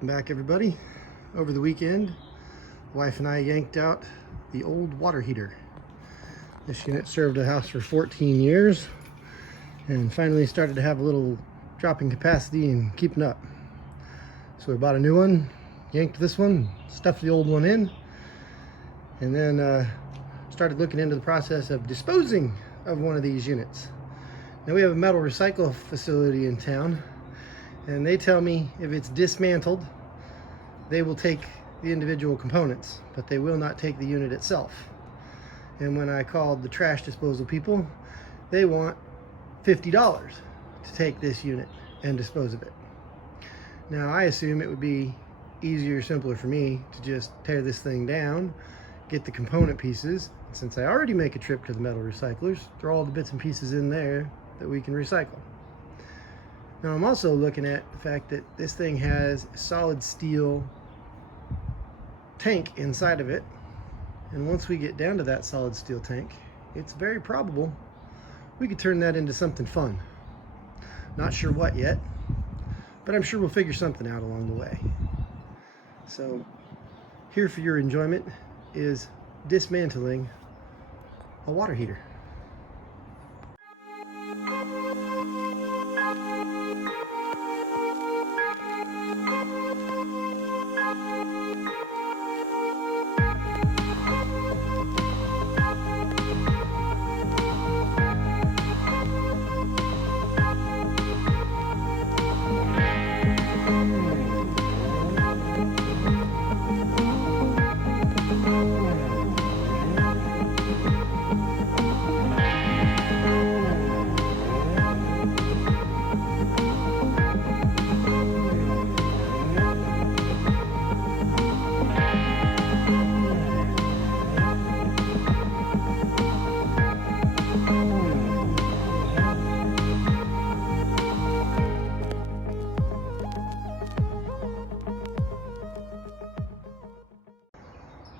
Welcome back, everybody. Over the weekend, the wife and I yanked out the old water heater. This unit served the house for 14 years and finally started to have a little drop in capacity and keeping up. So we bought a new one, yanked this one, stuffed the old one in, and then started looking into the process of disposing of one of these units. Now we have a metal recycle facility in town, and they tell me if it's dismantled, they will take the individual components, but they will not take the unit itself. And when I called the trash disposal people, they want $50 to take this unit and dispose of it. Now I assume it would be easier, simpler for me to just tear this thing down, get the component pieces. Since I already make a trip to the metal recyclers, throw all the bits and pieces in there that we can recycle. Now I'm also looking at the fact that this thing has a solid steel tank inside of it, and once we get down to that solid steel tank, it's very probable we could turn that into something fun. Not sure what yet, but I'm sure we'll figure something out along the way. So here for your enjoyment is dismantling a water heater.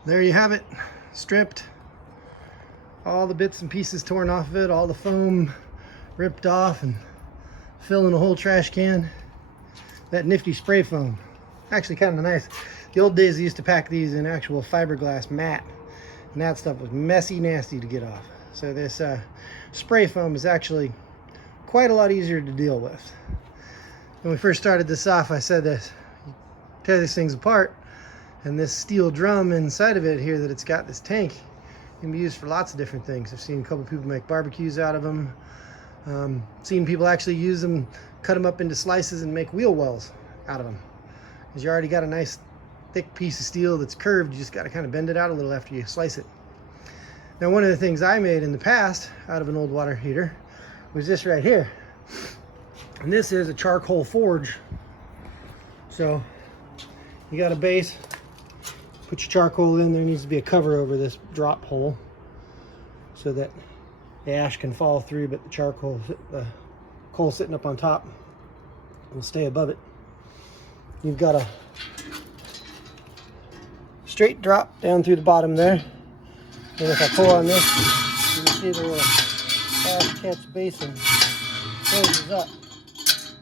There you have it, stripped, all the bits and pieces torn off of it, all the foam ripped off and filling a whole trash can. That nifty spray foam, actually kind of nice. The old days they used to pack these in actual fiberglass mat, and that stuff was messy, nasty to get off. So this spray foam is actually quite a lot easier to deal with. When we first started this off, I said this, you tear these things apart, and this steel drum inside of it here that it's got, this tank, can be used for lots of different things. I've seen a couple people make barbecues out of them. Seen people actually use them, cut them up into slices and make wheel wells out of them. Because you already got a nice thick piece of steel that's curved, you just got to kind of bend it out a little after you slice it. Now one of the things I made in the past out of an old water heater was this right here. And this is a charcoal forge. So you got a base, put your charcoal in. There needs to be a cover over this drop hole so that the ash can fall through, but the charcoal, the coal sitting up on top will stay above it. You've got a straight drop down through the bottom there, and if I pull on this, you can see the little ash catch basin closes up.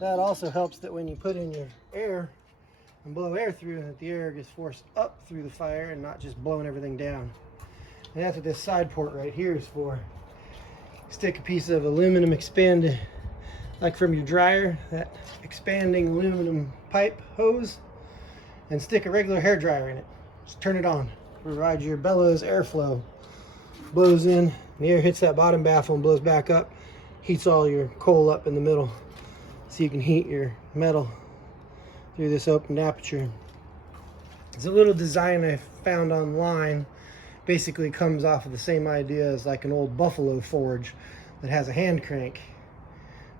That also helps that when you put in your air and blow air through, that the air gets forced up through the fire and not just blowing everything down. And that's what this side port right here is for. Stick a piece of aluminum expanded, like from your dryer, that expanding aluminum pipe hose, and stick a regular hair dryer in it. Just turn it on, provide your bellows airflow. Blows in, the air hits that bottom baffle and blows back up, heats all your coal up in the middle, so you can heat your metal through this opened aperture. It's a little design I found online. Basically comes off of the same idea as like an old buffalo forge that has a hand crank.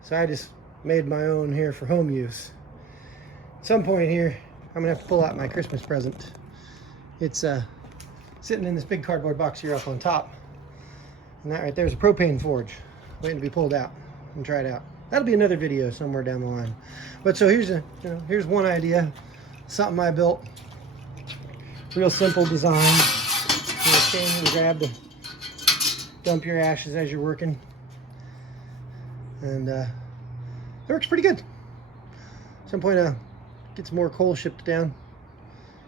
So I just made my own here for home use. At some point here, I'm gonna have to pull out my Christmas present. It's sitting in this big cardboard box here up on top. And that right there is a propane forge waiting to be pulled out and tried out. That'll be another video somewhere down the line. But so here's one idea, something I built. Real simple design. Stand and grab to dump your ashes as you're working, and it works pretty good. At some point, get some more coal shipped down.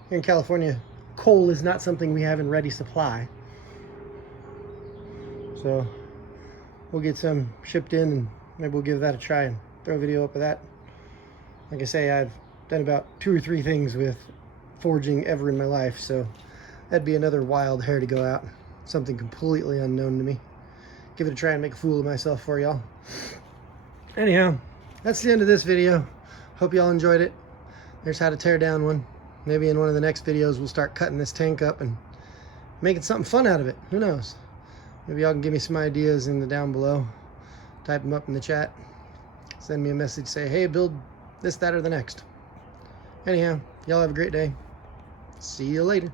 Here in California, coal is not something we have in ready supply. So we'll get some shipped in and maybe we'll give that a try and throw a video up of that. Like I say, I've done about 2 or 3 things with forging ever in my life, so that'd be another wild hair to go out. Something completely unknown to me. Give it a try and make a fool of myself for y'all. Anyhow, that's the end of this video. Hope y'all enjoyed it. There's how to tear down one. Maybe in one of the next videos we'll start cutting this tank up and making something fun out of it. Who knows? Maybe y'all can give me some ideas in the down below. Type them up in the chat. Send me a message, say, hey, build this, that, or the next. Anyhow, y'all have a great day. See you later.